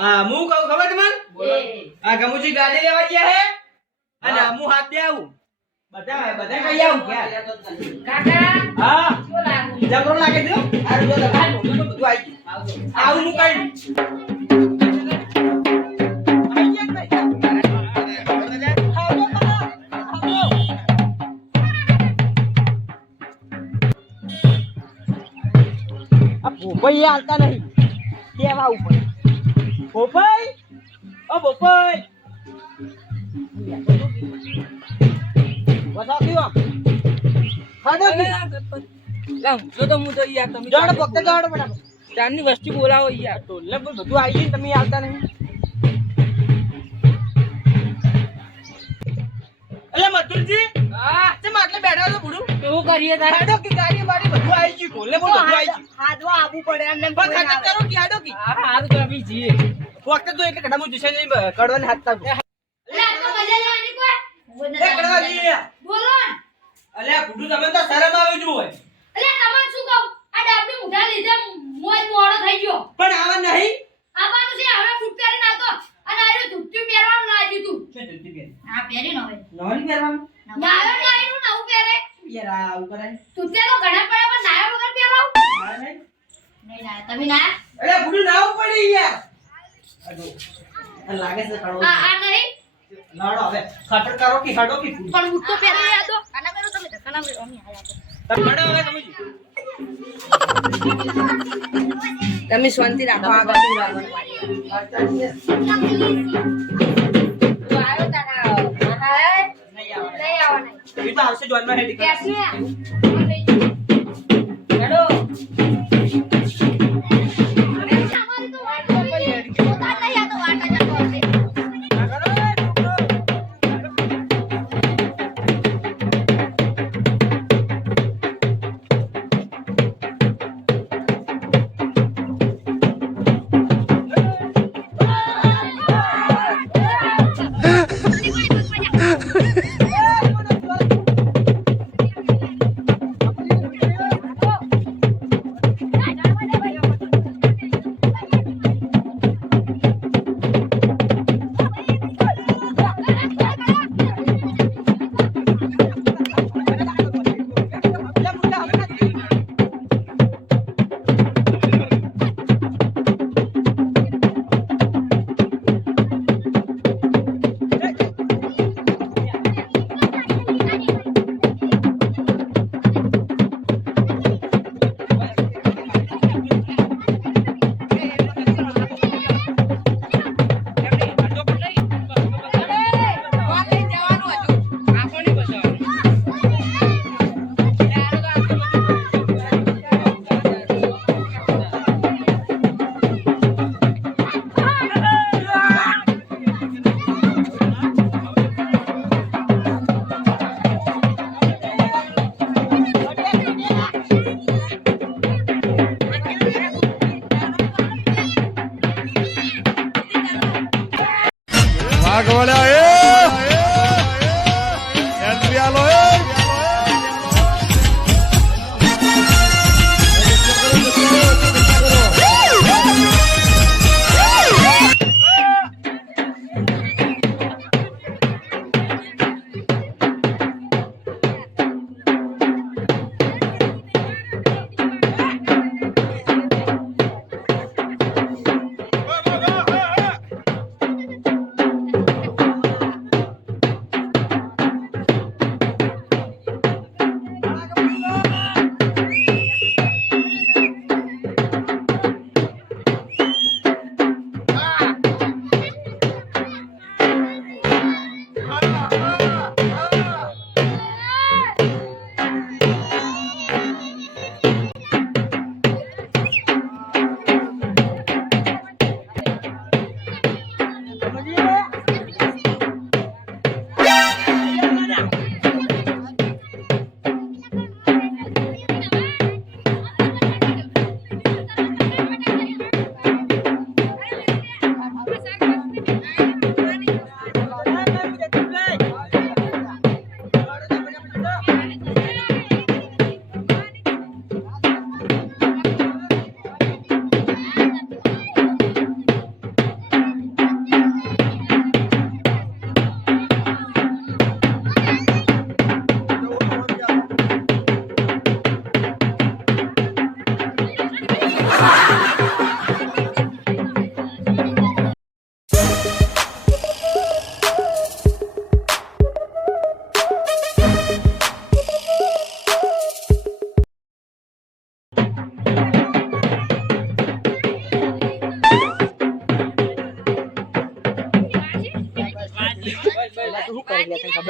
હું કહું ખબર તમને આ ગમુજી ગાડી લેવા ગયા હે અને હું હાથ દે આવું બધા કઈ આવું કાકા હા શું લાગુ જબરો લાગે છે આ જો બધું આવી ગયું આવું હું કઈ ભોપાઈ આવતા નહીં કેવા ઉપર ભોપાઈ ઓ ભોપાઈ બતાવ્યો ખાડો જો તો હું તો યાર તમે જાડો ફક્ત જાડો બરાબર ચારની વસ્તુ બોલાવો યાર તો લગભગ બધું આવી ગયું તમે આવતા નહીં એટલે મધુરજી હા તે માટલે બેઠા છો બુડું કેવું કરીએ તારે ખાડો કે ગાડી મારી બધું આવી ગયું ઢોલે બોલ બધું આવી ગયું હાથવા આપવું પડે એમને પણ ખાતર કરો કે આડો કે હા હારું તો આવી છીએ ફક્ત તો એટલે કડા હું જશે નહીં કડવાને હાથ તાક લે આ તો મજા લેવાની કોઈ એ કડવા જી બોલો ને. અલે બુડું તમે તો શરમ આવી જુ હોય અલે તમને શું કહું આ ડાબડી મુઢા લીધે મોજ મોડો થઈ ગયો પણ આવા નહીં આવાનું છે હવે ફૂટ પહેરીને આવતો અને આયો ધુત્તી પહેરવાનું ના દીધું છે જલ્દી બેન હા પહેરી નો હવે નોરી પહેરવાનું નાયો ને આયનું નવું પહેરે યાર આ ઉપર આય ધુત્તી તો ઘણા પડે પણ નાયો વગર પહેરાવ આ નહીં નહીં ના તમે ના અરે બુડું નાવ પડી યાર અડો આ લાગે છે કડવો આ નહીં લાડો હવે ખાતર કરો કે હાડો કે બુડું પણ હું તો પહેરી આતો આના કરો તમે ધક્કાના મેળો અમે આયા તો હાડો હવે સમજી તમે શાંતિ રાખો આ બધું રાખો આયો તારા મહાય નહીં આવડે નહીં આવવાના એ તો આવશે જોનમાં હેડી કરે કેસી હેડો વાઘવાડા એન્ટ્રી આલો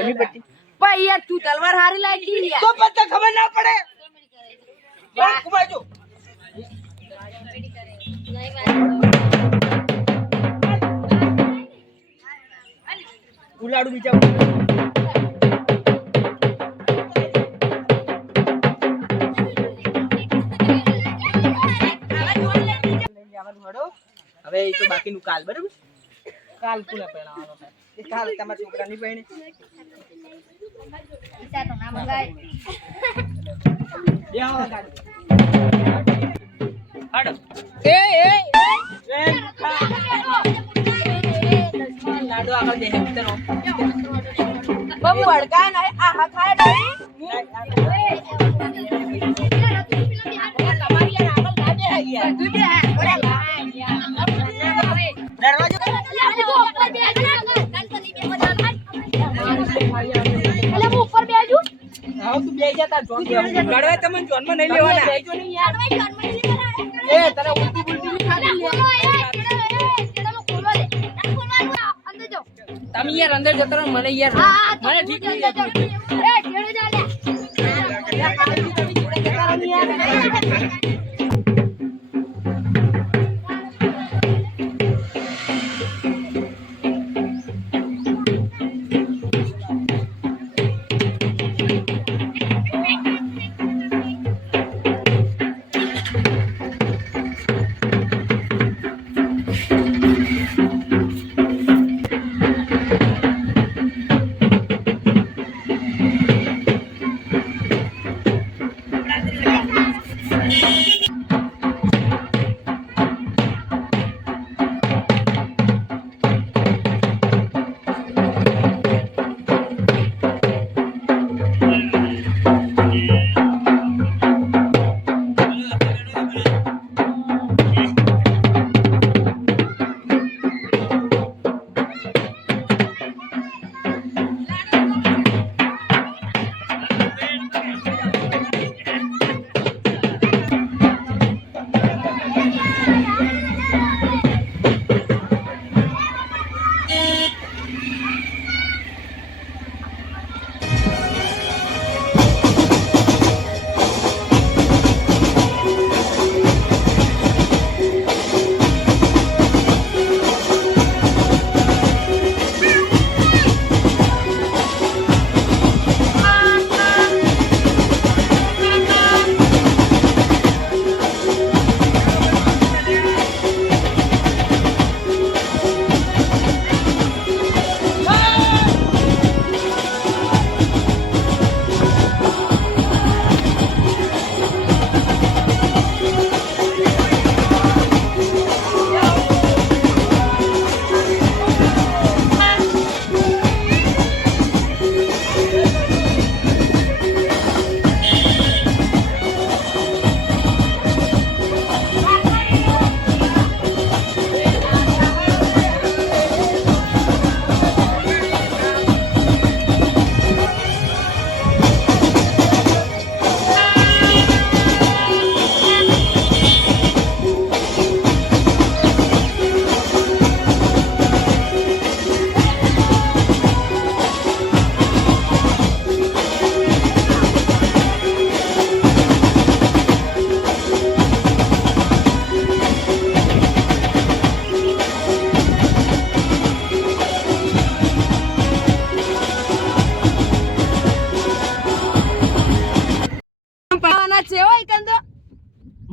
બની પટ્ટી પણ યાર તું તલવાર હારી લાગી યાર તો પત્તા ખબર ના પડે કુમાજો ઉલાડું બીજા હવે એ તો બાકીનું કાલ બરાબર કાલ કોને પહેરાવાનો છે એ કાલ તમારા છોકરાની પહેણે ઈચ્છા તો ના મંગાય. હાડો એ લાડુ આગળ દે તનો બબુ અડકા નહીં આ હાથ ખાય નહીં તમારી યાર આગળ ના દે યાર તું બે હે. દરવાજો ઉપર બેસજો. આવ તું બે જતા જોન ગળવે તમને જોનમાં નહીં લેવાના બેજો નહીં યાર એ તને ઉલટી બુલટી નહીં ખાધી લે તમે યાર અંદર જતો રહો મને યાર મને ઠીક નહીં લાગતું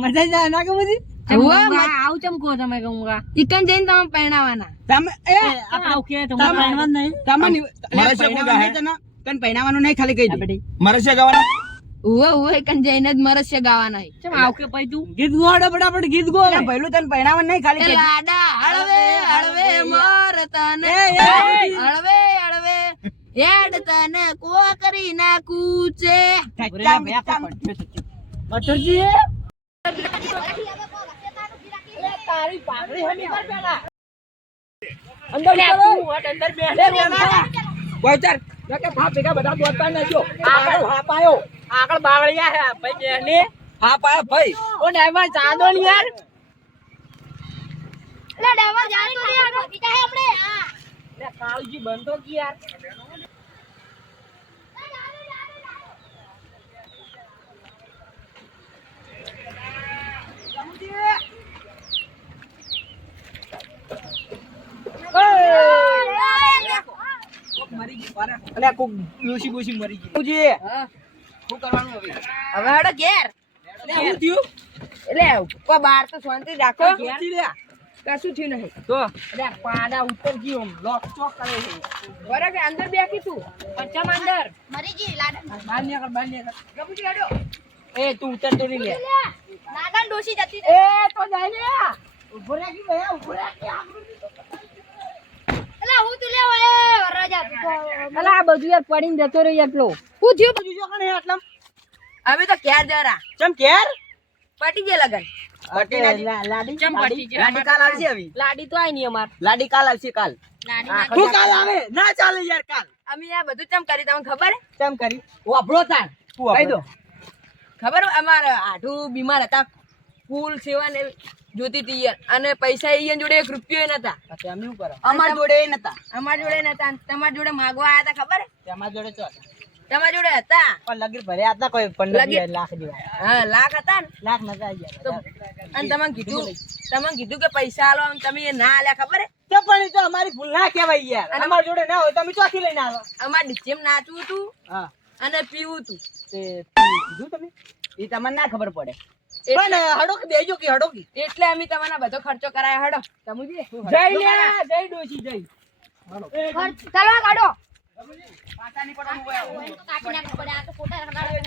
મજા જ ના કે બધી આવું ચમ કહો તમે કહુંગા ઇકન જઈને તમે પહેણાવાના તમે એ આવ કે તમે પહેણવાનું નહીં તમને તને પહેણાવાનું નહીં ખાલી કહી દે મરસે ગાવાના ઉવે ઇકન જઈને જ મરસ્ય ગાવાના છે ચમ આવ કે પઈ તું ગીત ગોડો ફટાફટ ગીત ગો પહેલું તને પહેણાવાનું નહીં ખાલી કહી દે લાડા હળવે હળવે મોર તને હળવે હળવે હેડ તને કોકરી ના કૂચે મથુરજી તારી પાઘડી હમી પર પેલા અંદર ચલો અંદર બેઠે ગોચર કે ફા ભેગા બધા દોડતા નજો આગળ હા પાયો આગળ બાવળિયા હે ભાઈ બેને હા પાયો ભાઈ ઓ ડ્રાઈવર ચાંદો ની યાર લે ડેવા જાતો રે આગળ બીજા હે આપણે હા લે કાળજી બંધો કી યાર અને આ કોક ડોશી બોશી મરી ગઈ બાપુજી હા. શું કરવાનું હવે હવે હેડો ઘેર. એટલે શું થયું એટલે કોઈ બહાર તો શાંતિ રાખો. ઘેરથી લે. કશું થયું નહીં. તો એટલે આ પાડા ઉતર ગયો આમ લોક ચોક કરે છે બરાબર અંદર બેસી તું. પંચમ અંદર. મરી ગઈ લાડન બહાર નીકળ ગમુજી હેડો. એ તું ઉતર તો નહીં લે લાડન ડોશી જતી એ તો જાય ને. ઉભો રાખ કે ભયા ઉભો રાખ કે એલા હું તું લેવો એ રાજા તું તો અલા આ બધું યાર પડીને જતો રહ્યો યાર પેલો. શું થયું બધું જો કણે આટલા હવે તો ક્યાં જરા ચમ ઘેર પટી ગયા લગન. લાડી ચમ પટી ગયા? લાડી કાલ આવશે હવે લાડી તો આઈ નહીં અમાર. લાડી કાલ આવશે કાલ નાની તું કાલ આવે ના ચાલે યાર કાલ અમે આ બધું ચમ કરી તમને ખબર હે? કેમ કરી વાપરો તાણ તું કહી દો ખબર હે? અમાર આઠું બીમાર હતા. ફૂલ સેવા ને જોતી હતી યાર. અને પૈસા ઈ જોડે 1 રૂપિયો નતા. પછી અમે શું કરો અમાર જોડે નતા અમાર જોડે નતા. તમાર જોડે માગવા આયા હતા ખબર હે? તમાર જોડે ચો તમાર જોડે હતા. પણ લગીર ભર્યા હતા કોઈ 15 લગીર. લાખ જેવા હા લાખ હતા ને. લાખ નતા તો ગયા અને તમને કીધું કે પૈસા આલો આમ તમે એ ના આલ્યા ખબર હે? તો પણ એ તો અમારી ભૂલ ના કહેવાય યાર અને અમાર જોડે ના હોય તો અમે ચોથી લઈને આવો અમાર ડીજેમ નાચવું હતું હા અને પીવું હતું. તે કીધું તમે એ તમને ના ખબર પડે પણ હડો કે દેજો કે હડો કે એટલે અમે તમારા બધો ખર્ચો કરાયા હડો. સમજી જય લે જય ડોશી જય ચાલો કાઢો પાટાની પટાનું હોય કાઢી નાખ પડે આ તો ફોટા રખડાડે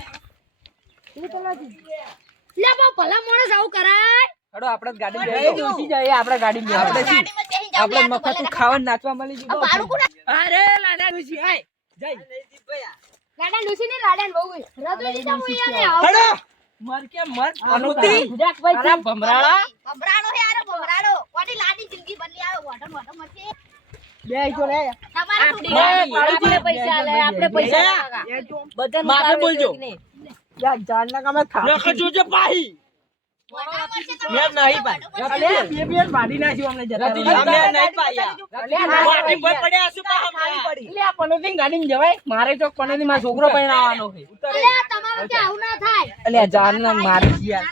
લે બા ભલા માણસ આવું કરાય હડો આપણે ગાડી જય ડોશી જય આપણે ગાડી આપણે ગાડીમાં બેસી જાવ આપણે મફત ખાવાનું નાચવા મળી ગયું ભાડું કોણ અરે લાડા ડોશી આય જય લાડન ડોશી ને લાડન બહુ રદો દીધા હું યાર હડો મર કે મર અનુતી અરે ભમરાળા ભમરાડો હે યાર ભમરાડો કોટી લાડી જિંદગી બદલી આવે વોટન વોટન મચે બે જો લે આપણે પૈસા આલે આપણે પૈસા બધા માફે બોલજો યાર જાનના કામે થા લખ જોજે પાહી મેં નહીં પાઈ અલે બે મારી નાખ્યું અમને જતા મેં નહીં પાયા માટી પર પડ્યા શું કા હમણાં પડી લે આ પનોતી ગાડીમાં જવાય મારે તો પનોતી માં છોકરો પૈણાવાનો છે અલે તમારે કે આવું ના થાય અલે જાનના મારી યાર